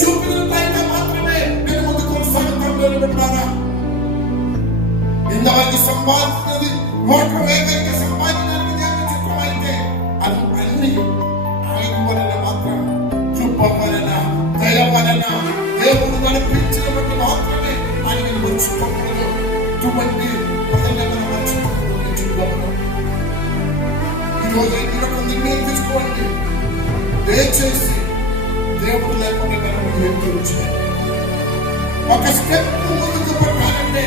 చూపినట్లయితే మాత్రమే నేను ముందు కొనసాగుతాను పెట్టారా. ఇంతవరకు సంపాదించినది కోట్ల వేగంగా సంపాదించడానికి దేవుని చిత్తమైతే అది అన్ని ఆయన వలన మాత్రం, కృప వలన, దయ వలన, దేవుడు నడిపించిన బట్టి మాత్రమే ఆయన మర్చిపోకూడదు. ఇటువంటి ప్రజలను మర్చిపోకూడదు. ఈరోజు నిర్ణయం తీసుకోండి. దయచేసి దేవుడు లేకుండా ఒక స్టెప్ ముందుకు పట్టాలంటే,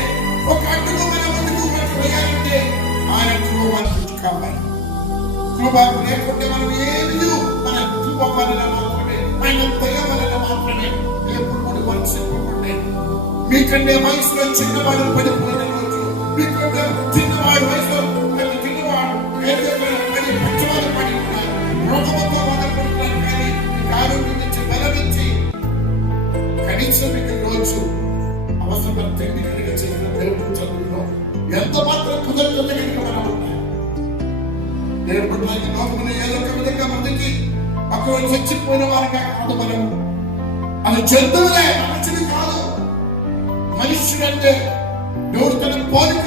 ఒక అడుగు మన ముందుకు వేయాలంటే ఆయన కృప మనకు కావాలి. కృప లేకుంటే మనం ఏమి మన కృప వలన మాత్రమే, ఆయన దయ వలన మాత్రమే ఎప్పుడు కూడా మర్చిపోకండి. మీకంటే వయసులో చిన్నవాడు పడిపోయిన రోజు, మీకంటే చిన్నవాడు వయసులో చిన్నవాడు పచ్చవాడు పడి ఉన్నారు, రోగముతో బాధపడుతున్నారు. కానీ మీకు ఆరోగ్యం నుంచి బలమిచ్చి కనీసం మీకు రోజు అవసరం తిండి కలిగి చేసిన దేవుడు చదువులో ఎంత మాత్రం కుదరత కలిగి మనం ఉంటాయి. దేవుడు లోకమును ఏదో ఒక విధంగా మందికి అక్కడ చచ్చిపోయిన వారిగా కాదు మనము. అది జంతువులే, మనుషులు కాదు. మనుషుడంటే దేవుడు తన పోలిక